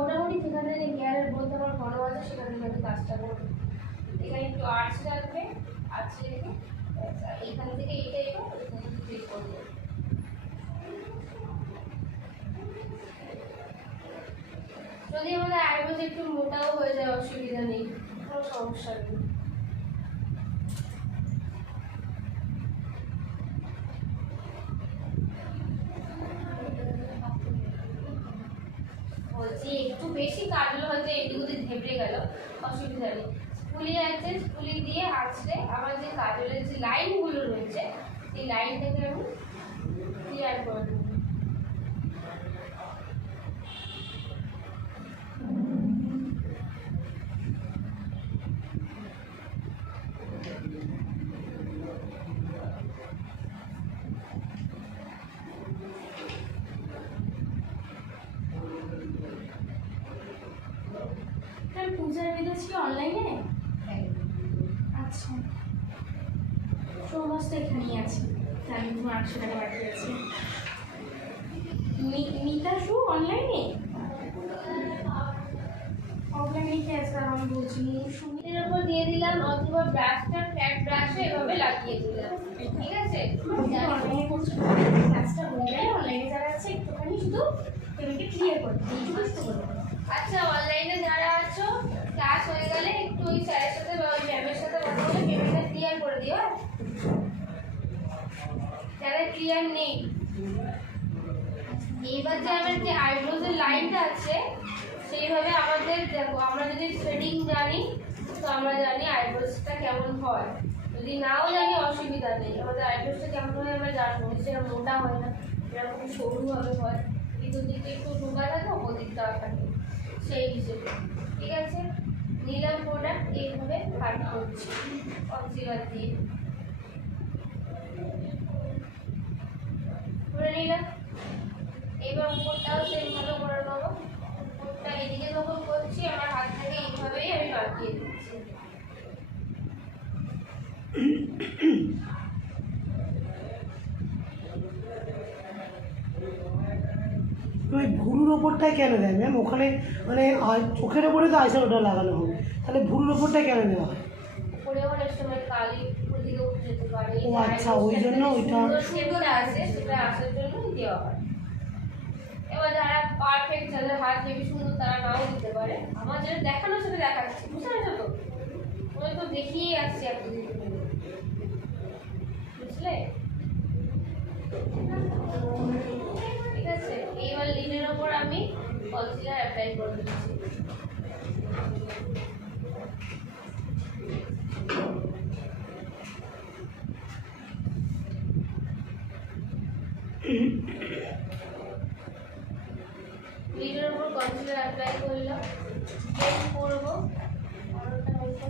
মোটামুটি যেখান থেকে হেয়ারের মধ্যে আমার ঘন আছে সেখান থেকে আমি কাজটা করবো। এখানে একটু আর্চ রাখবে, আর্চ রেখে এইখান থেকে এইটা এবার এখান থেকে ক্লিক করবো। যদি আমাদের আইব্রোজ একটু মোটাও হয়ে যায় অসুবিধা নেই, কোনো সমস্যা নেই। বলছি একটু বেশি কাটলো হয়তো এদিক ওদিক ঘেপড়ে গেল, অসুবিধা নেই। স্কুলি আছে, স্কুলি দিয়ে আঁচড়ে আমার যে কাজলের যে লাইনগুলো রয়েছে সেই লাইনটাকে আমি ক্লিয়ার করে দেবো। পূজার ভিডিও ছিল অনলাইনে? আচ্ছা, সমস্ত এখানেই আছে। আমি তোমার 800 টাকা বাকি আছে। মিতা শু অনলাইনে? অফলাইনে কি আছে আমি বলছি। এর উপর দিয়ে দিলাম অথবা ব্রাশটা ফ্ল্যাট ব্রাশে এভাবে লাগিয়ে দিলাম, ঠিক আছে? অনলাইনে করছো, ক্লাসটা হয়ে গেলে অনলাইনে যারা আছে একটুখানি শুধু পেমেন্টটা ক্লিয়ার করে দিই, এইটুকু তো করে দেবো। আচ্ছা, অনলাইনে যারা আছো ক্লাস হয়ে গেলে একটু ওই স্যারের সাথে বা ওই ম্যামের সাথে কথা বলে পেমেন্টটা ক্লিয়ার করে দিও। যারা ক্লিয়ার নেই, এইবার যে আমার যে আইব্রোজের লাইনটা আছে সেইভাবে আমাদের দেখো, আমরা যদি থ্রেডিং জানি তো আমরা জানি আইব্রোজটা কেমন হয়। যদি নাও জানি অসুবিধা নেই, আমাদের আইব্রোজটা কেমন হয় আমরা জানবো। সেটা মোটা হয় না, এরকম সরুভাবে হয়, কিন্তু দিকটা একটু ঢোকা থাকে ওদিকটা থাকে, সেই হিসেবে। ঠিক আছে, নিলাম প্রোডাক্ট, এইভাবে কাট করছি কনসিলার দিয়ে করে নিলাম। এবার উপরটাও সেইভাবে করে নেবো। উপরটা এদিকে যখন করছি আমার হাত থেকে এইভাবেই আমি বাঁকিয়ে দিচ্ছি। ওই ভুরুর ওপরটাই কেন দেয় ম্যাম? ওখানে মানে চোখের ওপরে তো আইশ্যাডোটা লাগানো হবে, তাহলে ভুরুর ওপরটাই কেন দেওয়া হয়? উপরে অনেক সময় কালি উপর দিকে উঠে যেতে পারে, ও আচ্ছা, ওই জন্য ওইটা সুন্দর আসে, সেটা আসার জন্যই দেওয়া হয়। এবার যারা পারফেক্ট, যাদের হাত হেবি সুন্দর, তারা নাও দিতে পারে। আমার যেটা দেখানো সেটা দেখাচ্ছি, বুঝতে পেরেছো তো? আমি তো দেখিয়ে আসছি এতদিন, বুঝলে? ঠিক আছে, এইবার লিডের ওপর আমি কনসিলার অ্যাপ্লাই করে দিচ্ছি। লিডের ওপর কনসিলার অ্যাপ্লাই করলাম, ব্লেন্ড করবো। আরোটা হয়েছে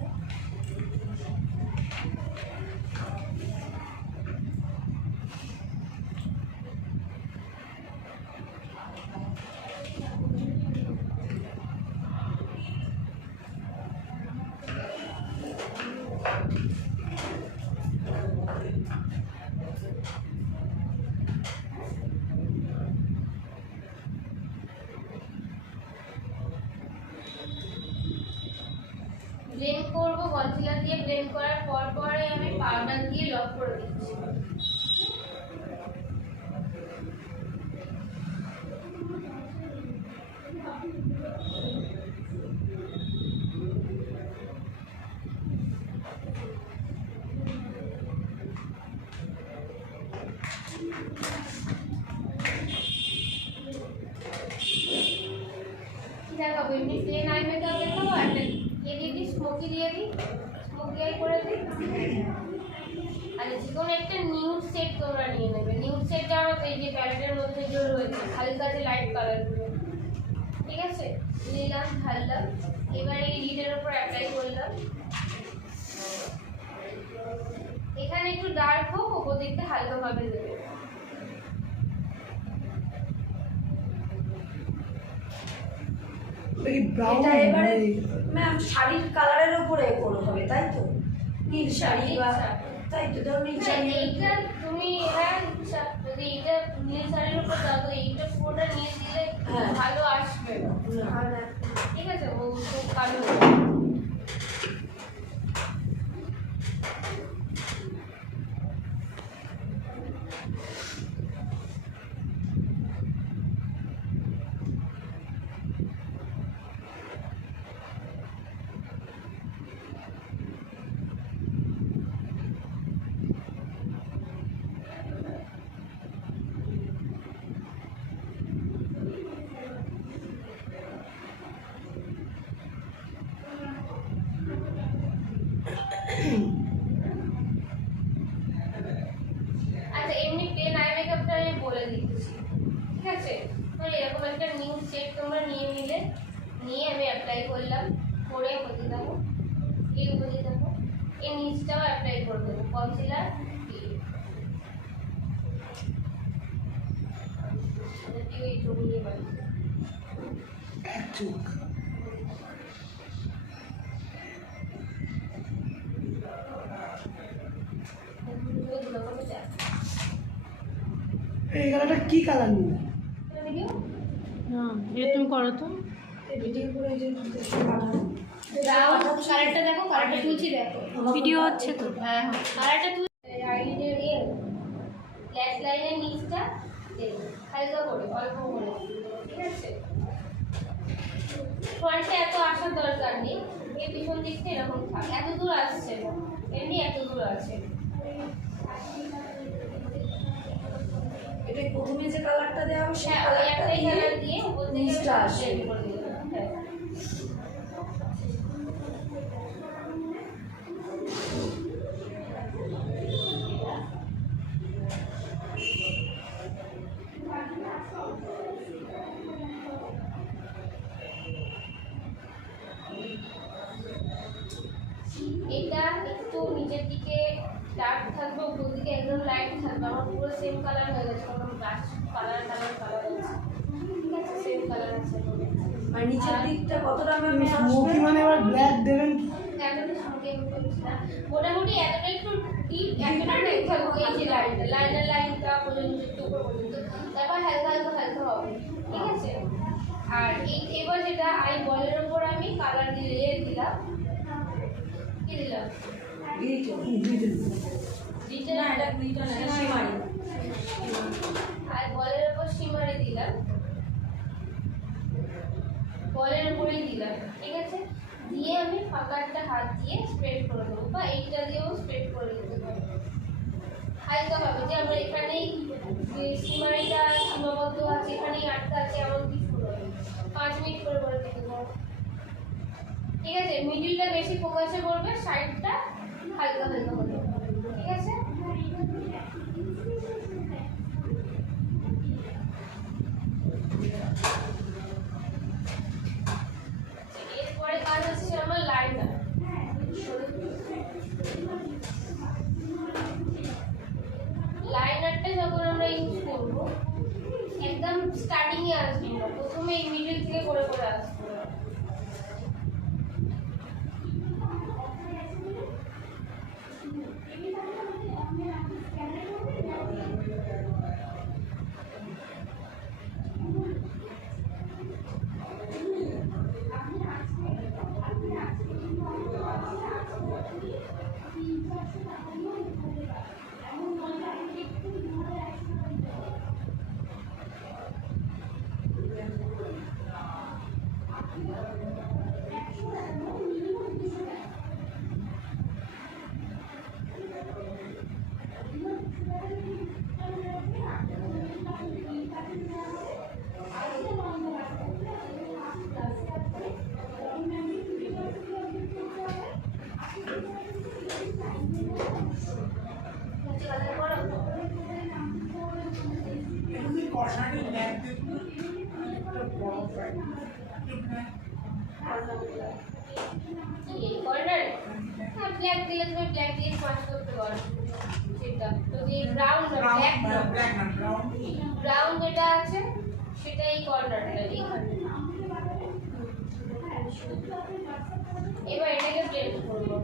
ব্লেন্ড করবো। কনসিলার দিয়ে ব্লেন্ড করার পরে আমি পাউডার দিয়ে লক করে দিচ্ছি। দেখাবো এমনি প্লেন আই মেকআপ দেখাবো, একটা দিয়ে দিই স্মোকি দিয়ে দিই, স্মোকি আই করে দিই। আর যে কোনো একটা নিউড সেট তোমরা নিয়ে নেবে। নিউড সেট জানো তো, এই যে প্যালেটের মধ্যে যে রয়েছে হালকা যে লাইট কালারগুলো, ঠিক আছে? নিলাম, ঢাললাম, এবার এই লিডের উপর অ্যাপ্লাই করলাম। এখানে একটু ডার্ক হোক, ওপর দিকটা হালকাভাবে দেবে। এটা এবারে ম্যাম শাড়ির কালারের উপরে করতে হবে, তাই তো? নীল শাড়ি বা, তাই তো? ধরো নীল শাড়ি এইটা তুমি ইচ্ছা, যদি যদি এটা নীল শাড়ির উপর দাও তো এইটা পুরোটা নিয়ে দিলে হ্যাঁ। ভালো আসবে না। না। ঠিক আছে, ও খুব কালো হয়ে যাবে। আচ্ছা, এমনি প্লেন আই মেকআপটা আমি বলে দিচ্ছি, ঠিক আছে? মানে এরকম একটা নিউ সেট তোমরা নিয়ে নিলে, নিয়ে আমি অ্যাপ্লাই করলাম, করে বলতে থাকো, এই বলতে থাকো, এই নিচটাও অ্যাপ্লাই করে দেবো, কনসিলার এই জমিয়ে বাড়ি এক চোখ এই কালারটা কি কালার নিলে? না এটা তুমি করো তো। ভিডিও করে যে কালারটা দেখো, কালারটা তুলছি দেখো, ভিডিও হচ্ছে তো। হ্যাঁ হ্যাঁ, কালারটা তুল আইলিনের ল্যাশ লাইনের নিচটা দেবো হালকা করে, অল্প করে, ঠিক আছে? ফ্রন্টে এত আসার দরকার নেই, এই পিছন দিকটা এরকম থাক, এত দূর আসছে না, এমনি এত দূর আছে। এটা প্রথমে যে কালারটা দেওয়া হবে সেই হ্যাঁ, ওই কালারটা একটাই দিয়ে কালার দিয়ে উপর থেকে নিচটা আসবে। blend করে দিলাম। হ্যাঁ। এটা একটু নিচের দিকে ডার্ক থাকবে, উপর দিকে একদম লাইট থাকবে, আমার পুরো সেম কালার হয়ে গেছে, কোনো ব্রাশ কালার আছে, ঠিক আছে? সেম কালার আছে। আর নিচের দিকটা কতটা ম্যাম স্মোকি মানে এবার ব্ল্যাক দেবেন কি? এতটা সঙ্গে আমি বলছি না, মোটামুটি এতটা একটু ডিপ, এতটা ডিপ থাকবে, এই যে লাইনটা, লাইনের লাইনটা পর্যন্ত একটু উপর পর্যন্ত, তারপর হালকা হালকা হালকা হবে, ঠিক আছে? আর এবার যেটা আই বলের ওপর আমি কালার দিয়ে দিলাম, কি দিলাম? গ্লিটার। ডিটেল না এটা গ্লিটার না, এটা শিমারি। আর বলের ওপর শিমারি দিলাম, বলের উপরেই দিলাম, ঠিক আছে? দিয়ে আমি ফাঁকাটা হাত দিয়ে স্প্রেড করে দেবো, বা এইটা দিয়েও স্প্রেড করে দিতে পারি হালকা ভাবে, যে আমরা এখানেই যে শিমারিটা সীমাবদ্ধ আছে, এখানেই আটকা আছে, এমন কিছু নয়, 5 মিনিট করে করে দিতে পারো, ঠিক আছে? মিডিলটা বেশি ফোকাসে পড়বে, সাইডটা হালকা হালকা হবে, ঠিক আছে? এরপরে কাজ হচ্ছে আমার লাইনার। লাইনারটা যখন আমরা ইউজ করব, একদম স্টার্টিং এ আসবে না, প্রথমে এই মিডল থেকে করে করে আসবে। কর্নার হ্যাঁ, ব্ল্যাক দিলে তুমি ব্ল্যাক দিয়ে স্মাচ করতে পারো, সেটা যদি ব্রাউন না, ব্ল্যাক না, ব্রাউন যেটা আছে সেটা এই কর্নারটা এইখানে। এবার এটাকে ব্লেন্ড করবো,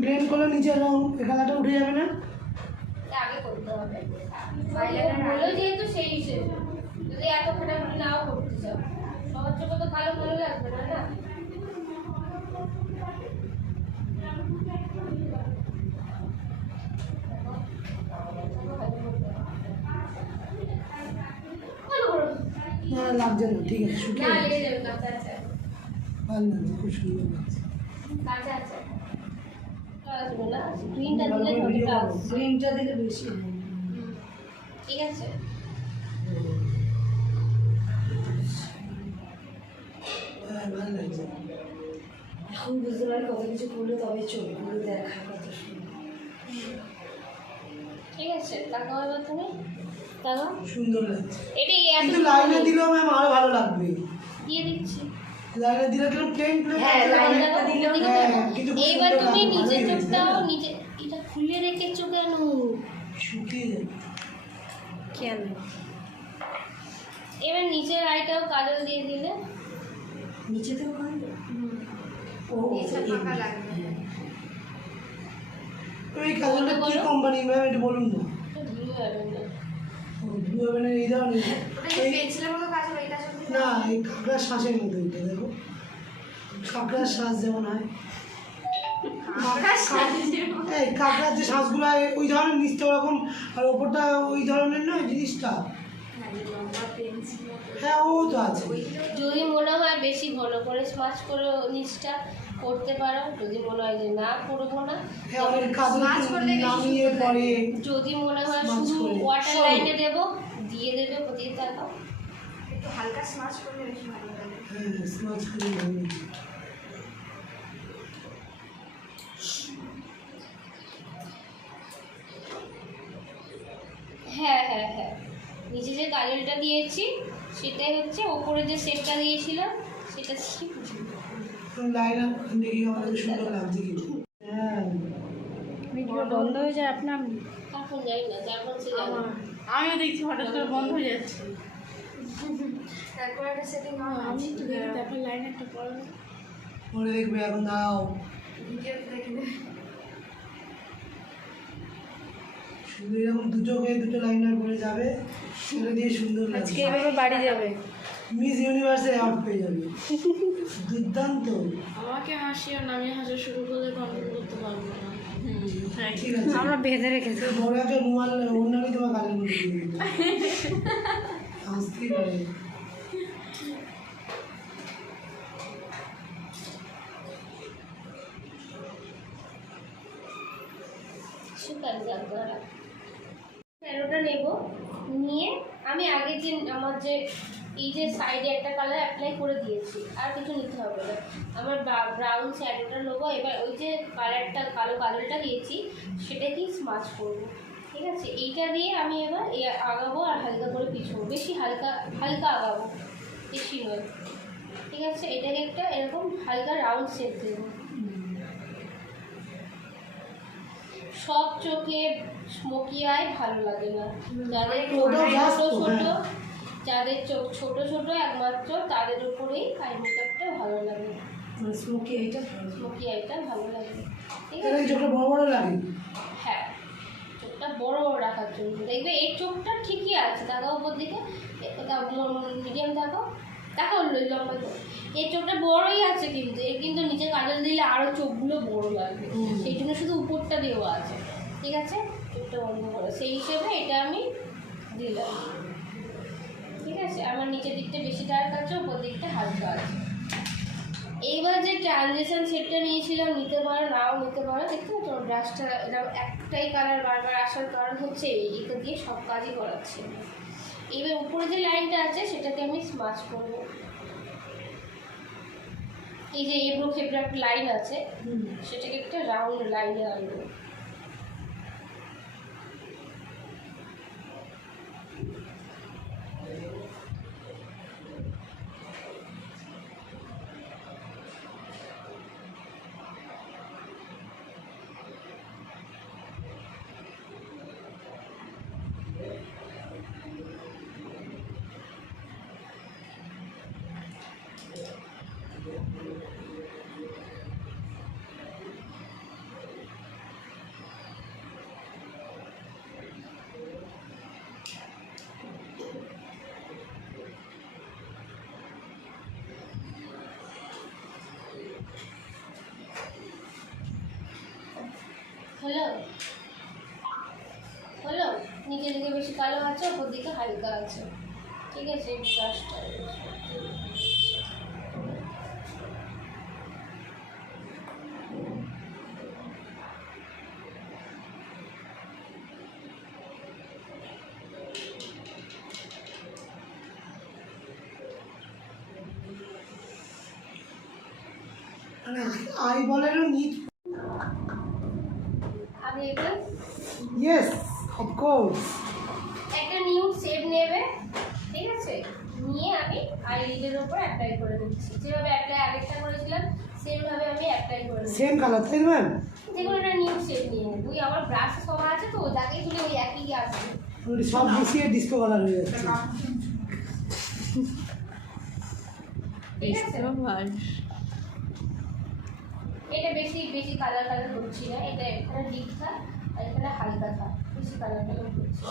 ব্লেন্ড করলে নিচের রং এই কালারটা উঠে যাবে না? এটা আগে করতে হবে বলো যেহেতু সেই হিসেবে যদি এত খাটাখাটি নাও করতে চাও সবার চোখে তো কালো ভালো লাগবে না না না লাগছে না, ঠিক আছে শুকিয়ে না গেছে। লেগে যাবে কাঁচা আছে ভালো লাগছে, খুব সুন্দর লাগছে। কাঁচা আছে আসবে না গ্রিনটা দিলে ঝলটা আসবে গ্রিনটা দিলে বেশি হয়। ঠিক আছে হ্যাঁ ভালো লাগছে। এখন বুঝতে পারি কত কিছু করলে তবে ছবিগুলো দেখা কত সুন্দর। ঠিক আছে তাকাও এবার তুমি তাকাও সুন্দর লাগছে, এটা এত কিন্তু লাইনে দিলেও ম্যাম আরো ভালো লাগবে। দিয়ে দিচ্ছি লাইনে দিলে কিন্তু প্লেন প্লেন হ্যাঁ, লাইনটা দিলেও কিন্তু খুব এইবার সুন্দর তুমি লাগবে, নিচে ভালোই হয়েছে, চোখটাও তাই না? নিচে এটা খুলে রেখেছো কেন শুকিয়ে যাবে। কেন এবার নিচের আইটাও কাজল দিয়ে দিলে নিচে তো ওখানে ও নিচে ফাঁকা লাগবে। হ্যাঁ। এই কাজলটা কি কোম্পানি ম্যাম এটা বলুন না? ধুয়ে যাবে না ব্লু হেভেনের এই ধরনের এই পেন্সিলের মতো কাজল এটা না এই কাঁকড়ার শ্বাসের মতো এটা দেখো, কাঁকড়ার শ্বাস যেমন হয়, এই কাঁকড়ার যে শ্বাসগুলো হয় ওই ধরনের নিচটা ওরকম আর ওপরটা ওই ধরনের নয় জিনিসটা। হ্যাঁ ও তো আছে। যদি মনে হয় বেশি ঘন করে স্মাচ করে নিচটা করতে পারো যদি মনে হয় যে না করবো না হ্যাঁ অনেক কাজল নামিয়ে পরে যদি মনে হয় Smudge শুধু করে। ওয়াটার সরু। লাইনে দেবো দিয়ে দেবে দিয়ে তাকাও একটু হালকা স্মাচ করলে বেশি ভালো লাগে। হ্যাঁ স্মাচ করে নামিয়ে। হ্যাঁ হ্যাঁ হ্যাঁ নিচে যে কাজলটা দিয়েছি সেটাই হচ্ছে ওপরে যে সেটটা দিয়েছিলাম সেটা লাইনার দেখি আমাদের সুন্দর লাগছে কিন্তু। হ্যাঁ ভিডিও বন্ধ হয়ে যায় আপনার? তখন যাই না যখন সে যাবে আমিও দেখছি হঠাৎ করে বন্ধ হয়ে যাচ্ছে। তারপর একটা সেটিং আমি তো দেখি তারপর লাইন একটা পড়ো। পরে দেখবে এখন দাও ভিডিও দেখে শুধু এরকম দুটো লাইনার করে যাবে, সেটা দিয়ে সুন্দর লাগছে। এভাবে বাড়ি যাবে। মিস ইউনিভার্সে অ্যাওয়ার্ড পেয়ে যাবে, দুর্দান্ত। আমাকে হাসিও না, আমি হাসা শুরু করলে কন্ট্রোল করতে পারবো না। ঠিক আছে আমরা বেঁধে রেখেছি। বড় একটা রুমাল অন্যই তোমার গালের মধ্যে দিয়ে দিবে, হাসতেই পারে। প্যারোটা নেব নিয়ে আমি আগে যে আমার যে এই যে সাইডে একটা কালার অ্যাপ্লাই করে দিয়েছি আর কিছু নিতে হবে না আমার ব্রাউন শ্যাডোটা নেবো এবার ওই যে কালারটা কালো কাজলটা দিয়েছি সেটাকেই স্মাচ করবো ঠিক আছে এইটা দিয়ে আমি এবার আগাবো আর হালকা করে পিছবো বেশি হালকা হালকা আগাবো বেশি নয় ঠিক আছে এটাকে একটা এরকম হালকা রাউন্ড শেপ দেবো সব চোখে স্মোকি আই ভালো লাগে না যাদের ছোট ছোট যাদের চোখ ছোট ছোট একমাত্র তাদের উপরেই আই মেকআপটা ভালো লাগে স্মোকি এইটা স্মোকি আইটা ভালো লাগে ঠিক এর আছে চোখটা বড় বড় লাগে। হ্যাঁ চোখটা বড় বড় রাখার জন্য দেখবে এই চোখটা ঠিকই আছে তাকাও উপর দিকে মিডিয়াম তাকাও তাকাও লম্বা চোখ এই চোখটা বড়ই আছে কিন্তু এর কিন্তু নিচে কাজল দিলে আরও চোখগুলো বড় লাগবে সেই জন্য শুধু উপরটা দেওয়া আছে ঠিক আছে চোখটা বন্ধ করে সেই হিসেবে এটা আমি দিলাম ঠিক আছে আমার নিচের দিকটা বেশি ডার্ক আছে উপর দিকটা হালকা আছে এইবার যে ট্রানজিশন সেটটা নিয়েছিলাম নিতে পারো নাও নিতে পারো দেখতে পাচ্ছ ব্রাশটা এরকম একটাই কালার বারবার আসার কারণ হচ্ছে এইটা দিয়ে সব কাজই করাচ্ছে এবার উপরে যে লাইনটা আছে সেটাকে আমি স্মাচ করবো এই যে এবড়ো খেবড়ো একটা লাইন আছে সেটাকে একটা রাউন্ড লাইনে আনবো হলো হলো নিচে দিকে বেশি কালো আছে, ওপর দিকে হালকা আছে। ঠিক আছে, এই ব্রাশটা মানে আইবলেরও নিচ। আমি এবার ইয়েস অফকোর্স। একটা নিউড শেড নেবে, ঠিক আছে, নিয়ে আমি আইলিডের উপর অ্যাপ্লাই করে দিচ্ছি। যেভাবে অ্যাপ্লাই আগেরটা করেছিলাম সেমভাবে আমি অ্যাপ্লাই করে দিচ্ছি। সেম কালার তাই ম্যাম? যেগুলো একটা নিউড শেড নিয়ে নেব। ওই আমার ব্রাশ সব আছে তো, যাকেই তুলে ওই একই আসবে। সব মিশিয়ে ডিস্কো কালার হয়ে যাচ্ছে। ঠিক আছে, এটা বেশি বেশি কালার কালার করছি না। এটা এখানে ডিপ থাক আর এখানে হালকা থাক, বেশি কালার কালার করছি।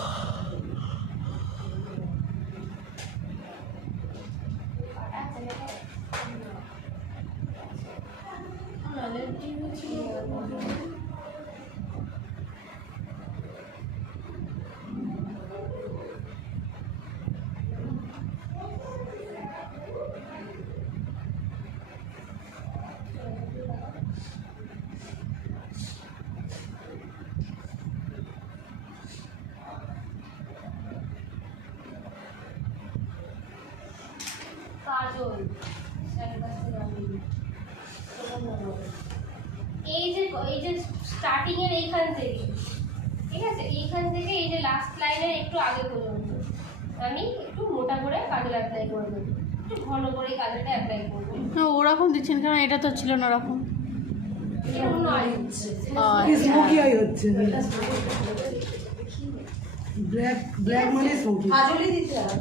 কাজল এই যে স্টার্টিং এর এইখান থেকে, ঠিক আছে, এইখান থেকে এই যে লাস্ট লাইনের একটু আগে পর্যন্ত আমি একটু মোটা করে কাজল অ্যাপ্লাই করে দেবো, একটু ঘন করে কাজলটা অ্যাপ্লাই করবো। ওরকম দিচ্ছেন কারণ এটা তো ছিল না ওরকম। এটা অন্য আই হচ্ছে, স্মোকি আই হচ্ছে। ব্ল্যাক ব্ল্যাক মানে স্মোকি। কাজলই দিতে হবে।